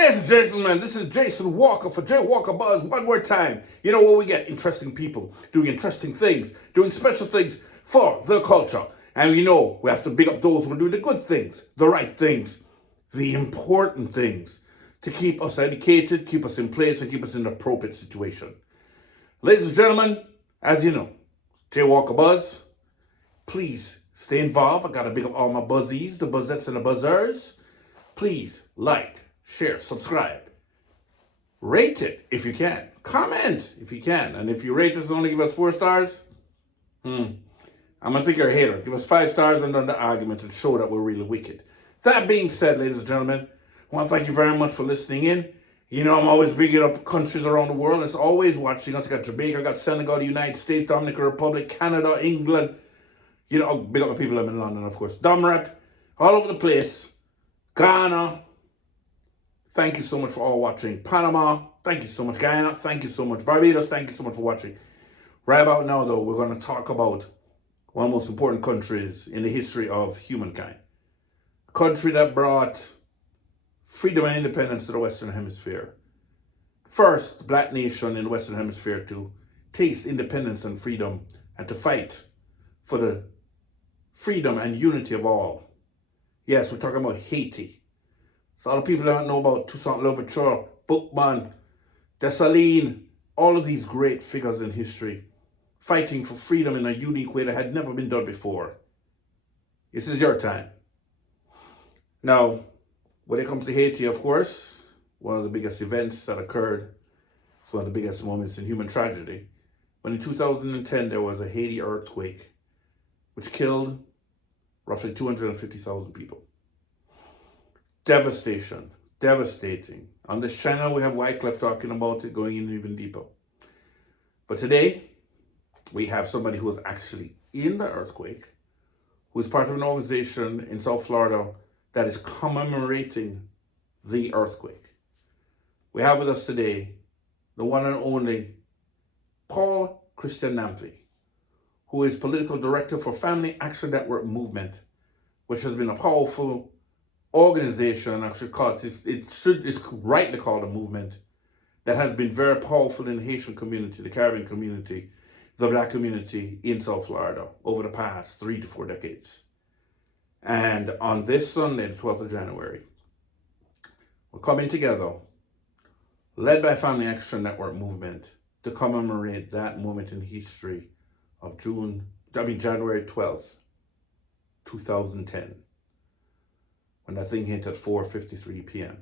Ladies and gentlemen, this is Jason Walker for J Walker Buzz. One more time. You know where we get interesting people doing interesting things, doing special things for the culture. And we know we have to big up those who are doing the good things, the right things, the important things to keep us educated, keep us in place, and keep us in the appropriate situation. Ladies and gentlemen, as you know, J Walker Buzz, please stay involved. I got to big up all my buzzies, the buzzettes and the buzzers. Please like, share, subscribe, rate it if you can, comment if you can, and if you rate us and only give us 4 stars, I'm gonna think you're a hater. Give us 5 stars and then the argument and show that we're really wicked. That being said, ladies and gentlemen, I want to thank you very much for listening in. You know, I'm always bigging up countries around the world. It's always watching us. I got Jamaica, I got Senegal, the United States, Dominican Republic, Canada, England. You know, big up the people in London, of course. Domrat, all over the place. Ghana. Thank you so much for all watching. Panama, thank you so much. Guyana, thank you so much. Barbados, thank you so much for watching. Right about now, though, we're going to talk about one of the most important countries in the history of humankind. A country that brought freedom and independence to the Western Hemisphere. First black nation in the Western Hemisphere to taste independence and freedom and to fight for the freedom and unity of all. Yes, we're talking about Haiti. So all the people that don't know about Toussaint Louverture, Bookman, Dessalines, all of these great figures in history, fighting for freedom in a unique way that had never been done before. This is your time. Now, when it comes to Haiti, of course, one of the biggest events that occurred, it's one of the biggest moments in human tragedy. When in 2010, there was a Haiti earthquake, which killed roughly 250,000 people. Devastation, devastating. On this channel, we have Wycliffe talking about it, going in even deeper. But today, we have somebody who was actually in the earthquake, who is part of an organization in South Florida that is commemorating the earthquake. We have with us today the one and only Paul Christian Namphy, who is political director for Family Action Network Movement, which has been a powerful organization. I should call it, it's rightly called a movement that has been very powerful in the Haitian community, the Caribbean community, the Black community in South Florida over the past 3 to 4 decades. And on this Sunday, the 12th of January, we're coming together, led by Family Action Network Movement, to commemorate that moment in history of January 12th, 2010. When that thing hit at 4:53 p.m.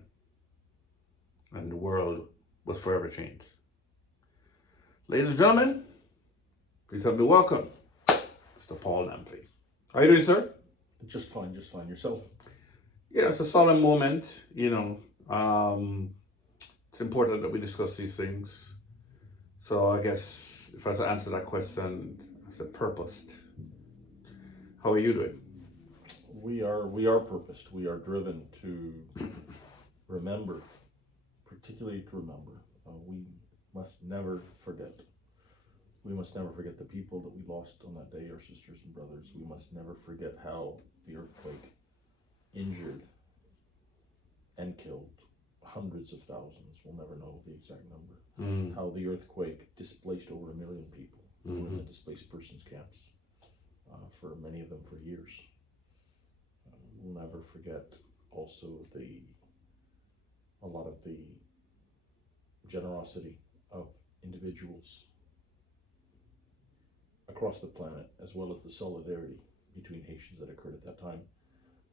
and the world was forever changed. Ladies and gentlemen, please help me welcome Mr. Paul Namphy. How are you doing, sir? Just fine, just fine. Yourself? Yeah, it's a solemn moment, you know. It's important that we discuss these things. So I guess if I was to answer that question, I said purposed. How are you doing? We are purposed. We are driven to remember, particularly to remember. We must never forget. We must never forget the people that we lost on that day, our sisters and brothers. We must never forget how the earthquake injured and killed hundreds of thousands. We'll never know the exact number. How the earthquake displaced over 1 million people who were in the displaced persons camps, for many of them for years. We'll never forget also a lot of the generosity of individuals across the planet, as well as the solidarity between Haitians that occurred at that time,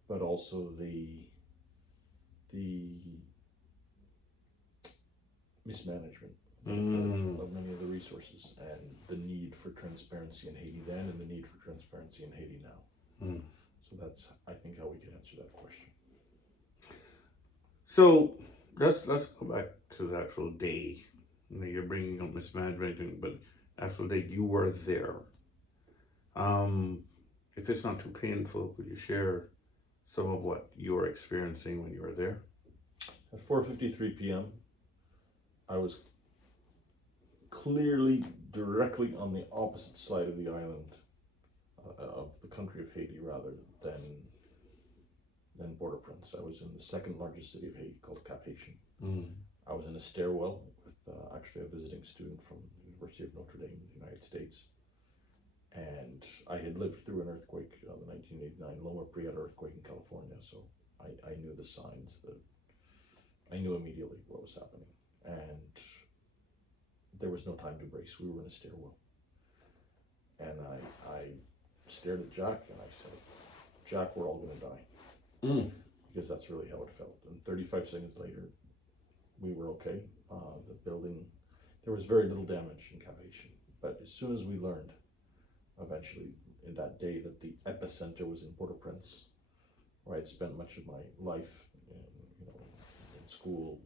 but also the mismanagement of many of the resources and the need for transparency in Haiti then and the need for transparency in Haiti now. So that's, I think, how we can answer that question. So let's go back to the actual day. You know, you're bringing up mismanagement, but actual day you were there. If it's not too painful, could you share some of what you were experiencing when you were there? At 4:53 p.m., I was clearly directly on the opposite side of the island, of the country of Haiti, rather than than Port-au-Prince. I was in the second largest city of Haiti called Cap-Haïtien. Mm. I was in a stairwell with actually a visiting student from the University of Notre Dame in the United States. And I had lived through an earthquake, the 1989 Loma Prieta earthquake in California, so I knew the signs. I knew immediately what was happening. And there was no time to brace. We were in a stairwell. And I stared at Jack and I said, Jack, we're all going to die. Mm. Because that's really how it felt. And 35 seconds later, we were okay. The building, there was very little damage in Cap-Haïtien. But as soon as we learned, eventually, in that day, that the epicenter was in Port-au-Prince, where I'd spent much of my life, in school,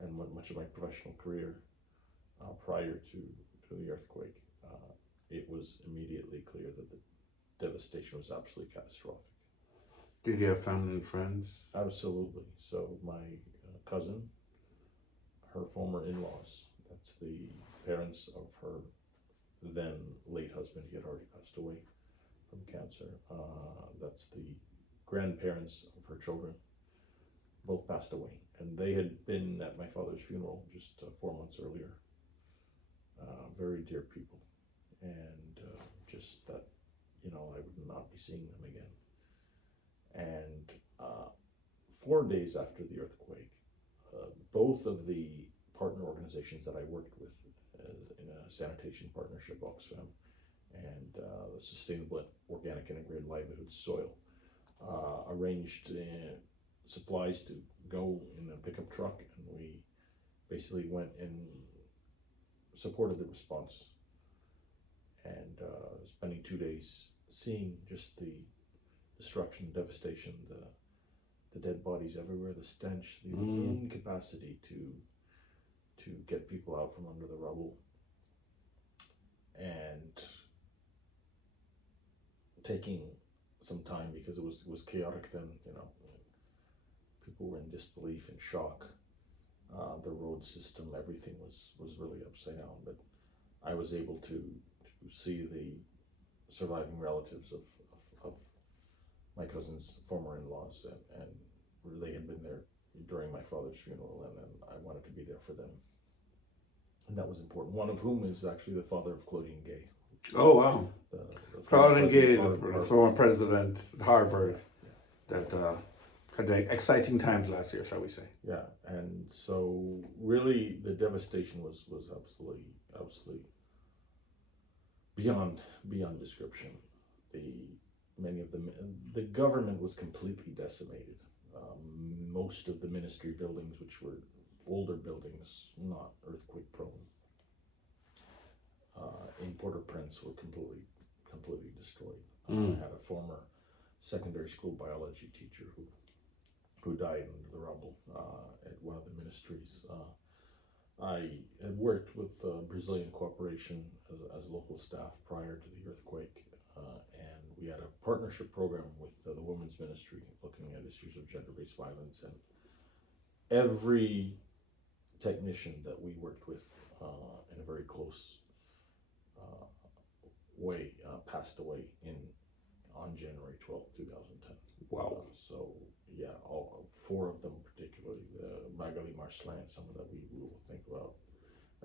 and much of my professional career prior to the earthquake, it was immediately clear that the devastation was absolutely catastrophic. Did you have family and friends? Absolutely. So my cousin, her former in-laws, that's the parents of her then late husband, he had already passed away from cancer. That's the grandparents of her children, both passed away. And they had been at my father's funeral just 4 months earlier. Very dear people. And just that, I would not be seeing them again. And 4 days after the earthquake, both of the partner organizations that I worked with in a sanitation partnership, FANM, and the Sustainable Organic Integrated Livelihood Soil, arranged supplies to go in a pickup truck, and we basically went and supported the response. And spending 2 days seeing just the destruction, devastation, the dead bodies everywhere, the stench, the incapacity to get people out from under the rubble, and taking some time because it was chaotic then. People were in disbelief and shock. The road system, everything was really upside down. But I was able to see the surviving relatives of my cousin's former in-laws, and they had been there during my father's funeral, and then I wanted to be there for them. And that was important. One of whom is actually the father of Claudine Gay. Oh, wow. The Claudine Gay, Harvard. the former president at Harvard, that had exciting times last year, shall we say. Yeah, and so really the devastation was absolutely beyond description. The government was completely decimated. Most of the ministry buildings, which were older buildings, not earthquake prone, in Port-au-Prince, were completely destroyed. I had a former secondary school biology teacher who died under the rubble at one of the ministries. I had worked with Brazilian Cooperation as local staff prior to the earthquake, and we had a partnership program with the Women's Ministry looking at issues of gender-based violence, and every technician that we worked with in a very close way passed away on January 12th, 2010. Wow. So yeah, all 4 of them particularly, Magali Marcelin, someone that we will think about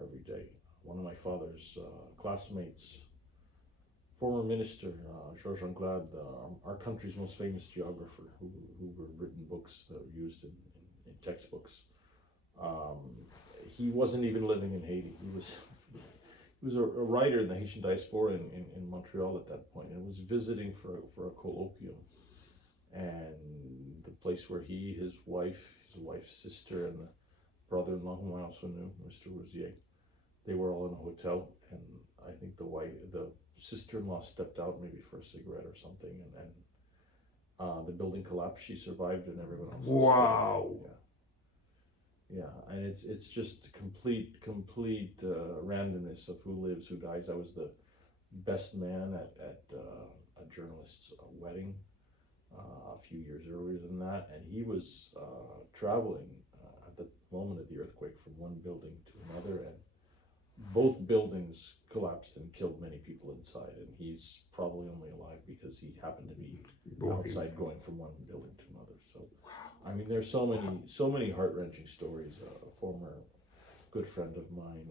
every day. One of my father's classmates, former minister, Georges Anglade, our country's most famous geographer, who were written books that were used in textbooks. He wasn't even living in Haiti. He was a writer in the Haitian diaspora in Montreal at that point, and was visiting for a colloquium. And the place where he, his wife's sister, and the brother-in-law, whom I also knew, Mr. Rosier, they were all in a hotel, and I think the sister-in-law stepped out maybe for a cigarette or something, and the building collapsed. She survived, and everyone else. Wow. Yeah, and it's just complete randomness of who lives, who dies. I was the best man at a journalist's wedding a few years earlier than that, and he was traveling at the moment of the earthquake from one building to another, and both buildings collapsed and killed many people inside, and he's probably only alive because he happened to be outside going from one building to another. So, I mean, there's so many heart-wrenching stories. A former good friend of mine,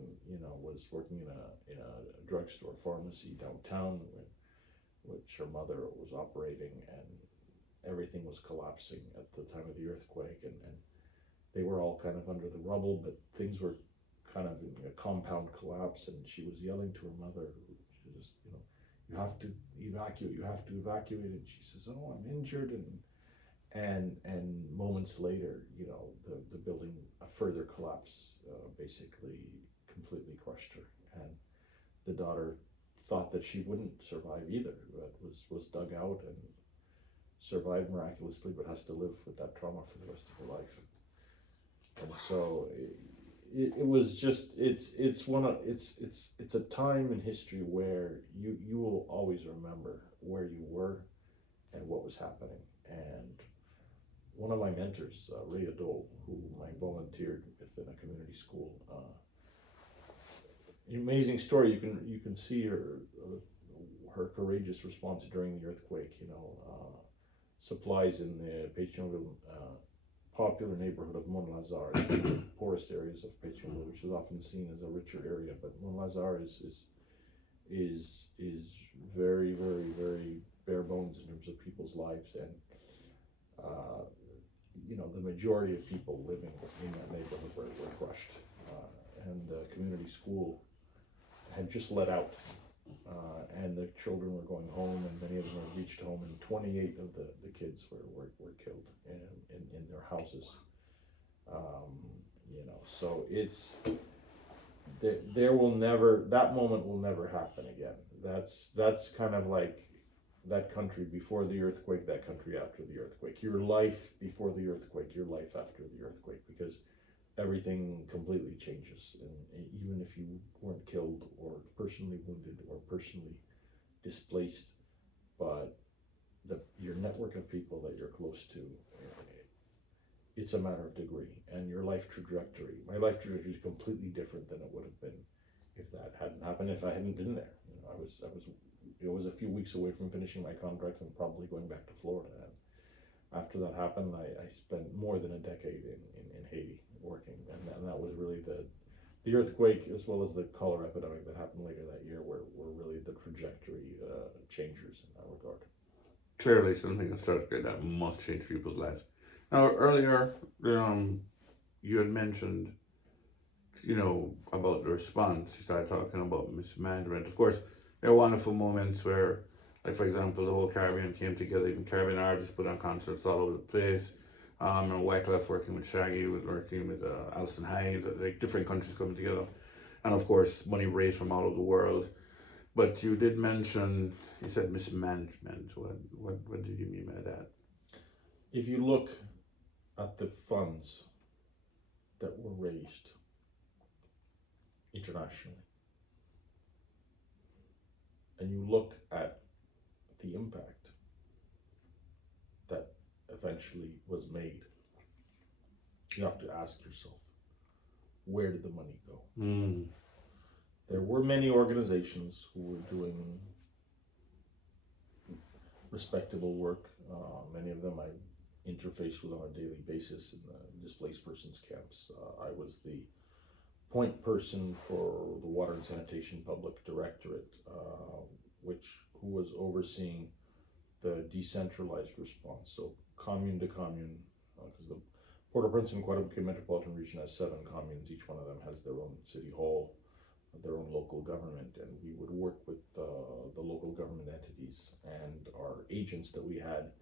was working in a drugstore pharmacy downtown, which her mother was operating, and everything was collapsing at the time of the earthquake, and they were all kind of under the rubble, but things were kind of in a compound collapse, and she was yelling to her mother, she just, you have to evacuate, and she says, oh, I'm injured, and moments later, the building, a further collapse, basically completely crushed her, and the daughter thought that she wouldn't survive either, but was dug out and survived miraculously, but has to live with that trauma for the rest of her life. And so it was just, it's a time in history where you will always remember where you were and what was happening. And one of my mentors, Ray Adole, whom I volunteered with in a community school, amazing story. You can see her courageous response during the earthquake. Supplies in the Pétionville, popular neighborhood of Mont-Lazare, the poorest areas of Pétionville, which is often seen as a richer area, but Mont-Lazare is very, very, very bare bones in terms of people's lives, and the majority of people living in that neighborhood were crushed, and the community school had just let out, and the children were going home, and many of them had reached home, and 28 of the kids were killed in their houses. So that moment will never happen again. That's kind of like that country before the earthquake, that country after the earthquake. Your life before the earthquake, your life after the earthquake, because everything completely changes. And even if you weren't killed or personally wounded or personally displaced, but your network of people that you're close to, it's a matter of degree. And your life trajectory, my life trajectory is completely different than it would have been if that hadn't happened, if I hadn't been there. I was a few weeks away from finishing my contract and probably going back to Florida. And after that happened, I spent more than a decade in Haiti working, and that was really the earthquake, as well as the cholera epidemic that happened later that year, were really the trajectory changers in that regard. Clearly something historically that must change people's lives. Now, earlier, you had mentioned, about the response. You started talking about mismanagement. Of course, there are wonderful moments where, like, for example, the whole Caribbean came together. Even Caribbean artists put on concerts all over the place. And Wyclef working with Shaggy, working with Alison Hines, like different countries coming together. And of course, money raised from all over the world. But you did mention, you said mismanagement. What did you mean by that? If you look at the funds that were raised internationally, and you look at the impact that eventually was made, you have to ask yourself, where did the money go? There were many organizations who were doing respectable work. Many of them I interface with on a daily basis in the displaced persons camps. I was the point person for the Water and Sanitation Public Directorate, who was overseeing the decentralized response, so commune to commune, because the Port-au-Prince and Guadeloupe Metropolitan Region has 7 communes. Each one of them has their own city hall, their own local government, and we would work with the local government entities and our agents that we had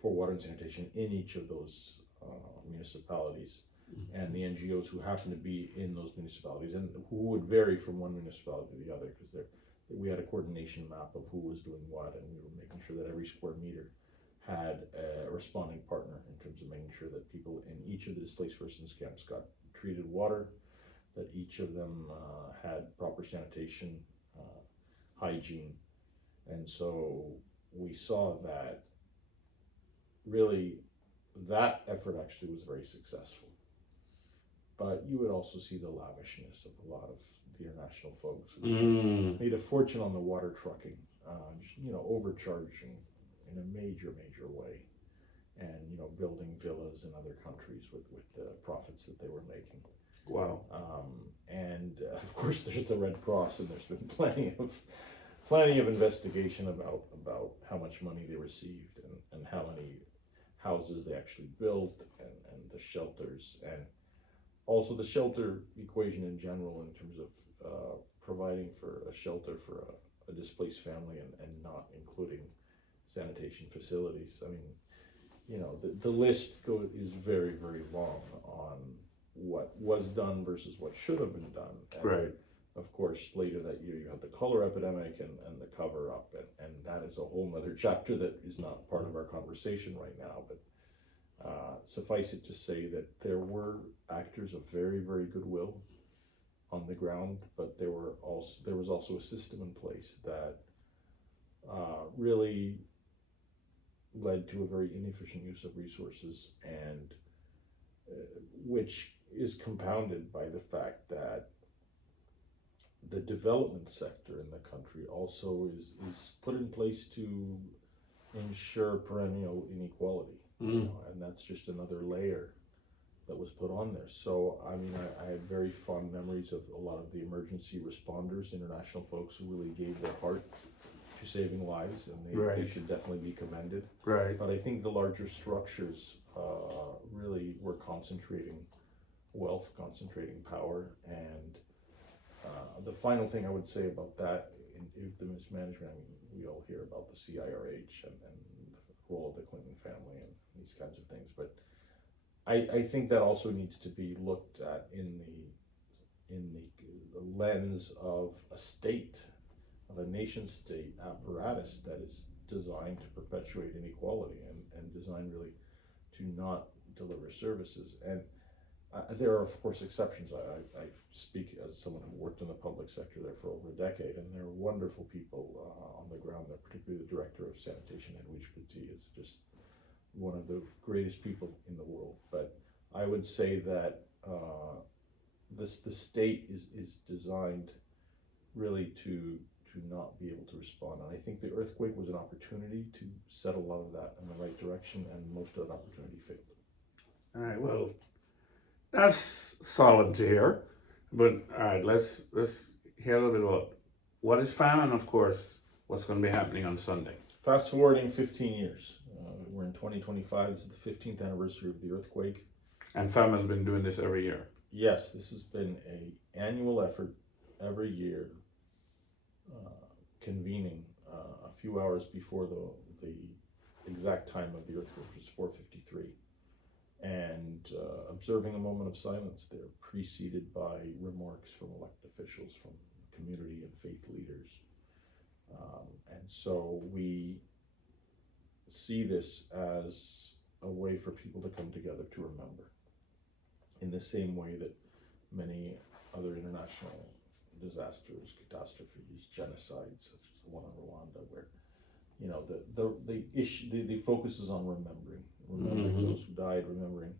for water and sanitation in each of those municipalities, and the NGOs who happen to be in those municipalities, and who would vary from one municipality to the other, because we had a coordination map of who was doing what, and we were making sure that every square meter had a responding partner in terms of making sure that people in each of the displaced persons camps got treated water, that each of them had proper sanitation, hygiene. And so we saw that really that effort actually was very successful. but you would also see the lavishness of a lot of the international folks who Mm. made a fortune on the water trucking, overcharging in a major way, and building villas in other countries with the profits that they were making. Wow. And of course, there's the Red Cross, and there's been plenty of investigation about how much money they received and how many houses they actually built, and the shelters, and also the shelter equation in general, in terms of providing for a shelter for a displaced family, and not including sanitation facilities. I mean, the list is very long on what was done versus what should have been done. And Right. of course, later that year you have the cholera epidemic and the cover up, and that is a whole nother chapter that is not part of our conversation right now. But suffice it to say that there were actors of very goodwill on the ground, but there was also a system in place that really led to a very inefficient use of resources, and which is compounded by the fact that the development sector in the country also is put in place to ensure perennial inequality. And that's just another layer that was put on there. So I mean, I have very fond memories of a lot of the emergency responders, international folks who really gave their heart to saving lives, and they should definitely be commended. Right. But I think the larger structures really were concentrating wealth, concentrating power, and the final thing I would say about that, if the mismanagement, I mean, we all hear about the CIRH and the role of the Clinton family and these kinds of things, but I think that also needs to be looked at in the lens of a state, of a nation state apparatus that is designed to perpetuate inequality, and designed really to not deliver services. And there are of course exceptions. I speak as someone who worked in the public sector there for over a decade, and there are wonderful people on the ground there, particularly the director of sanitation, Edwidge Petit, is just one of the greatest people in the world. But I would say that the state is designed really to not be able to respond. And I think the earthquake was an opportunity to set a lot of that in the right direction, and most of that opportunity failed. All right. Well, that's solid to hear. But all right, let's hear a little bit about what is FANM, and of course what's going to be happening on Sunday. Fast forwarding 15 years. We're in 2025. This is the 15th anniversary of the earthquake. And FANM has been doing this every year. Yes, this has been an annual effort every year, convening a few hours before the exact time of the earthquake, which was 4:53, and observing a moment of silence there, preceded by remarks from elected officials, from community and faith leaders. And so we see this as a way for people to come together to remember, in the same way that many other international disasters, catastrophes, genocides, such as the one in Rwanda, where the focus is on remembering those who died, remembering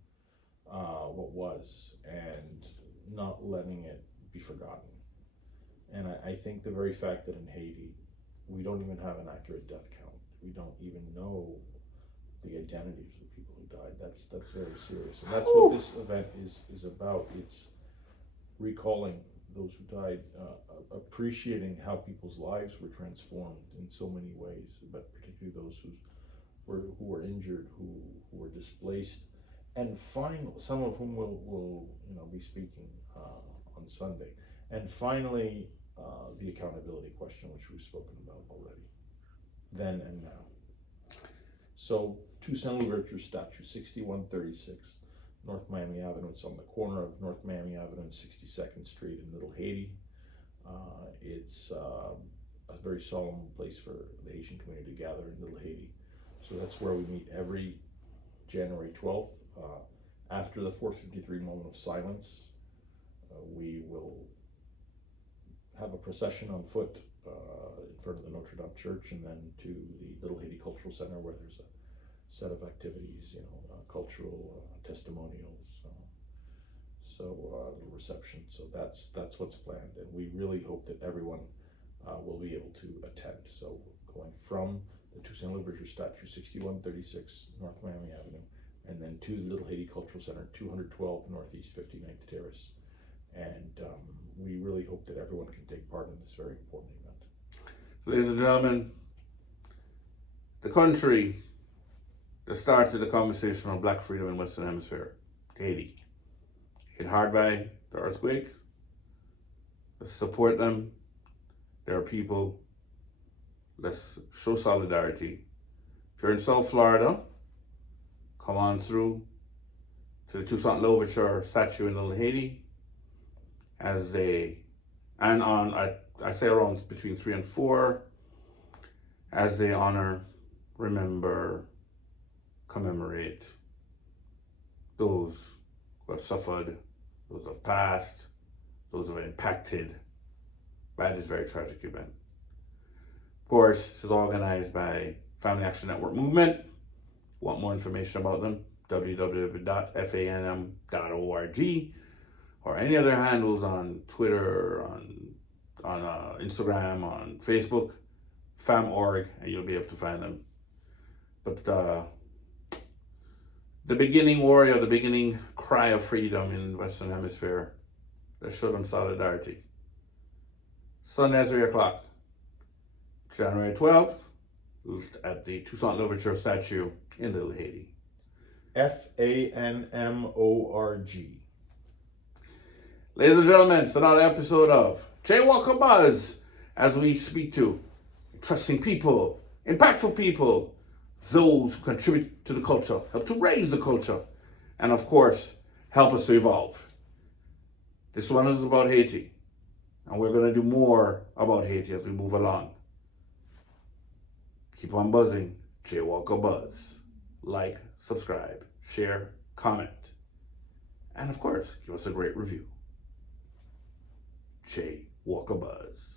what was, and not letting it be forgotten. And I think the very fact that in Haiti we don't even have an accurate death count, we don't even know the identities of people who died, that's very serious. And that's what this event is about. It's recalling those who died, appreciating how people's lives were transformed in so many ways, but particularly those who were injured, who were displaced, and some of whom will be speaking on Sunday. And finally, the accountability question, which we've spoken about already, then and now. So Toussaint Louverture Statue, 6136 North Miami Avenue. It's on the corner of North Miami Avenue and 62nd Street in Little Haiti. It's a very solemn place for the Haitian community to gather in Little Haiti. So that's where we meet every January 12th. After the 4:53 moment of silence, we will have a procession on foot in front of the Notre Dame Church, and then to the Little Haiti Cultural Center, where there's a set of activities, cultural testimonials, So a little reception. So that's what's planned, and we really hope that everyone will be able to attend. So going from the Toussaint Louverture Statue, 6136 North Miami Avenue, and then to the Little Haiti Cultural Center, 212 Northeast 59th Terrace. And we really hope that everyone can take part in this very important event. Ladies and gentlemen, the country that started the conversation on Black freedom in Western Hemisphere, Haiti, hit hard by the earthquake. Let's support them. There are people. Let's show solidarity. If you're in South Florida, come on through to the Toussaint Louverture Statue in Little Haiti I say around between 3 and 4, as they honor, remember, commemorate those who have suffered, those who have passed, those who have been impacted by this very tragic event. Of course, this is organized by Family Action Network Movement. Want more information about them? www.fanm.org, or any other handles on Twitter, on Instagram, on Facebook, FAM.org, and you'll be able to find them. But the beginning warrior, the beginning cry of freedom in the Western Hemisphere, let's show them solidarity. Sunday at 3 o'clock, January 12th, at the Toussaint Louverture Statue in Little Haiti. FANMORG. Ladies and gentlemen, it's another episode of Jaywalker Buzz, as we speak to interesting people, impactful people, those who contribute to the culture, help to raise the culture, and of course, help us to evolve. This one is about Haiti, and we're going to do more about Haiti as we move along. Keep on buzzing, Jaywalker Buzz. Like, subscribe, share, comment, and of course, give us a great review. Jaywalker Buzz.